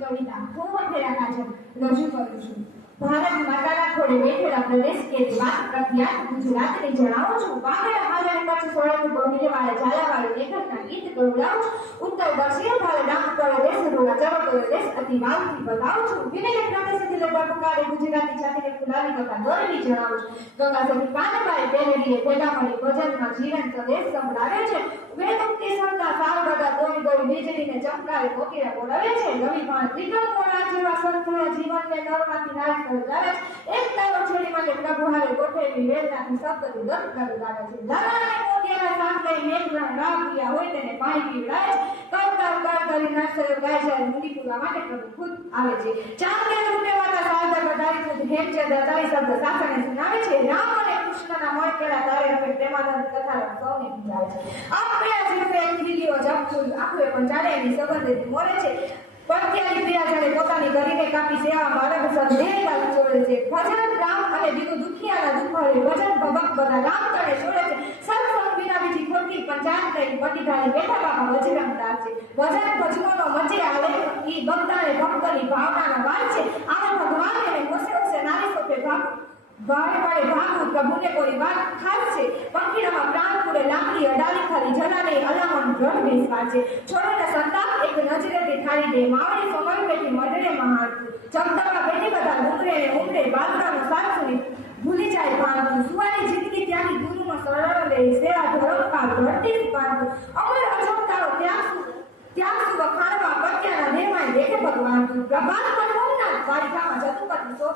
કવિતા હું વખેરા છે રજૂ કરું છું. ભારત માતાના ખોળે બેઠેલા પ્રદેશ કે વાત પ્રખ્યાત ગુજરાતને જણાવું છું. વાગડ હાલને કચ્છ સોળાનું બહુલે વાળે ઝાલાવાળે લેખકના ગીત ગવડાવું છું. ઉત્તર દક્ષિણ ભારે ડાંગ કરે દેશ રૂડા ચરો દેશ અતિ વાવથી બતાવું છું. વિનય પ્રદેશ દિલે બટુકારે ગુજરાતી જાતિને ફુલાવી કરતા ગૌરવી જણાવું છું. ગંગા સતી કાનભાઈ બેલડીએ ભેગા મળી ભજનમાં જીવન સંદેશ સંભળાવે છે. વેદમતી સંતા સાવ બધા દોરી દોરી વીજળીને ચમકારે કોકીરા બોલાવે છે. રવિ પણ ત્રિકમ મોરા જેવા સંતોએ જીવનને નરમાંથી નાશ સર્જાવે છે એક છે. પાણી જાણે એની સંબંધિત પોતાની કરીને કાપી સેવામાં અરગ સંદેહતા ચોળે છે. ભજન રામ અને બીજું દુખિયાના દુખાવે. ભજન ભગત બધા રામ તળે છોડે છે. સત્સંગ વિના બીજી ખોટી પંચાયત નહીં પટીધારી બેઠા બાપા વજરમદાર છે. ભજન ભજનોનો મજે આવે ઈ ભક્તાને ભક્તની ભાવનાના વાર છે. આવા ભગવાન એને હોશે હોશે નારી સોપે ભાગ. વાળે વાળે ભાગવું પ્રભુને કોઈ વાત ખાસ છે. પંખીડામાં પ્રાણ પૂરે લાકડી અડાલી ખાલી જલાને અલામણ દ્રઢ બેસવા છે. છોડેને સંતાપ એક નજરેથી થાળી દે. માવડી સમય પેટી મદરે મહાન બધા ઉમરે ઉમરે સાથ ભૂલી જાય પાનતું સુવાની જિંદગી ત્યાંની ગુરુનો સરળ લે. સેવા ધર્મકાળ ધરતી પાનતું અમર અજંતાઓ ત્યાં સુ ત્યાં સુ વખાણવા પત્યાના દેવાય દેખે ભગવાન. પ્રભાત પર હોમના દ્વારિકામાં કરતું સો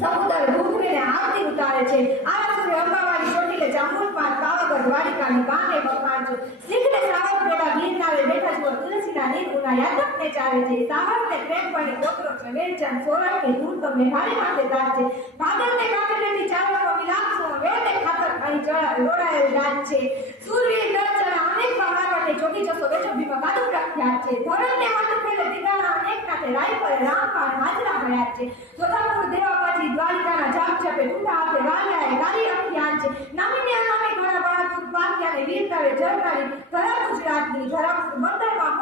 સમુદર ડૂબીને આરતી ઉતારે છે. આ સુધી અંબાવાળી ચોટીલે જાંબુલ પાન પાવાગઢ દ્વારિકાની કાને તુલસીના યાદવને ચારે છે. સાહસને પ્રેમ પડી ગોત્રો છે. વેચાણ સોરણને દૂર તમને હારી માથે ગાજ છે. ભાદરને કાકરેથી ચારવાનો વિલાપ છો. વેદને ખાતર અહીં લોડાયેલ રાજ છે. સૂર્ય દર્શના અનેક પહાડોને જોગી જશો. વેચો ભીમા કાદુ પ્રખ્યાત છે. ધોરણને હાથ ફેરે દીવાના અનેક સાથે રાય પર રામપાળ હાજરા મળ્યા છે. જોધાપુર દેવા પછી દ્વારિકાના જાપ પે ટૂંકા હાથે વાલિયાએ ગારી અભિયાન છે. નામીને નામે ઘણા બાળક પાક્યાને વીરતાવે જરનારી ધરા ગુજરાતની ધરાપુર બંદરમાં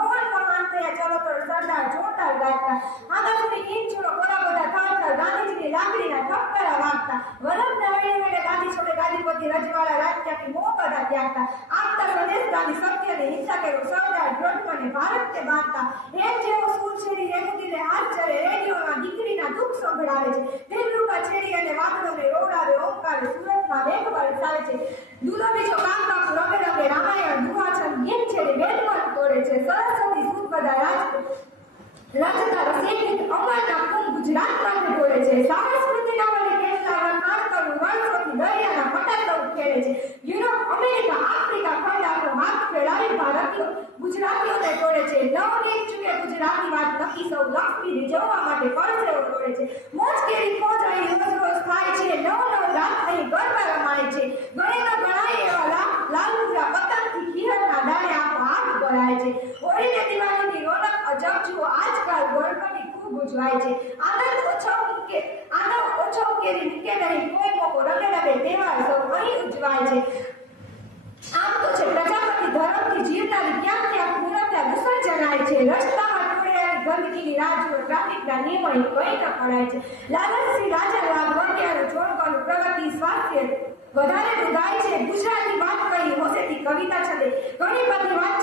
મહાન સરદાર જોરદાર ગાતા આકાશની ઈંચોનો કોરા થાળ થાળ ગાંધીજીની લાકડીના ઠપકરા વાગતા. વરદના વડે વડે ગાંધી છોડે ગાંધીપતિ રજવાડા રાજ્યની મોહ ત્યાગતા. આપતા સંદેશ ગાંધી સત્યને હિંસા કર્યો, સરદાર દ્રઢ ભારતને બાંધતા. એમ જેવો સૂર છેડી રેમુદીને હાથ ચડે રેડિયોમાં દીકરીના દુઃખ સંભળાવે છે. દિલરૂપા છેડી અને વાદળોને રોવડાવે ઓમકારે સુરતમાં મેઘ વરસાવે છે. ઉજવાય છે. આનંદ ઓછો મૂકે આગળ ઓછો ઉકેલી મૂકે નહીં કોઈ મોકો રમે રમે તહેવાર સૌ અહીં ઉજવાય છે. આમ તો છે, પ્રજાપતિ ધર્મથી જીવનારી ક્યાં ક્યાંક પૂર્ણતા વિસર્જનાય છે. છે. લાલનસિંહ રાજા લાલ વગેરે જોડવાનું પ્રગતિ, સ્વાસ્થ્ય વધારે છે. ગુજરાતી વાત કરી હોસેથી કવિતા છતે ઘણી બધી વાત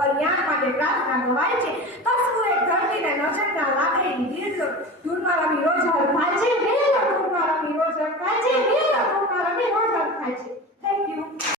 કલ્યાણ માટે પ્રાર્થના ગવાય છે. તસવું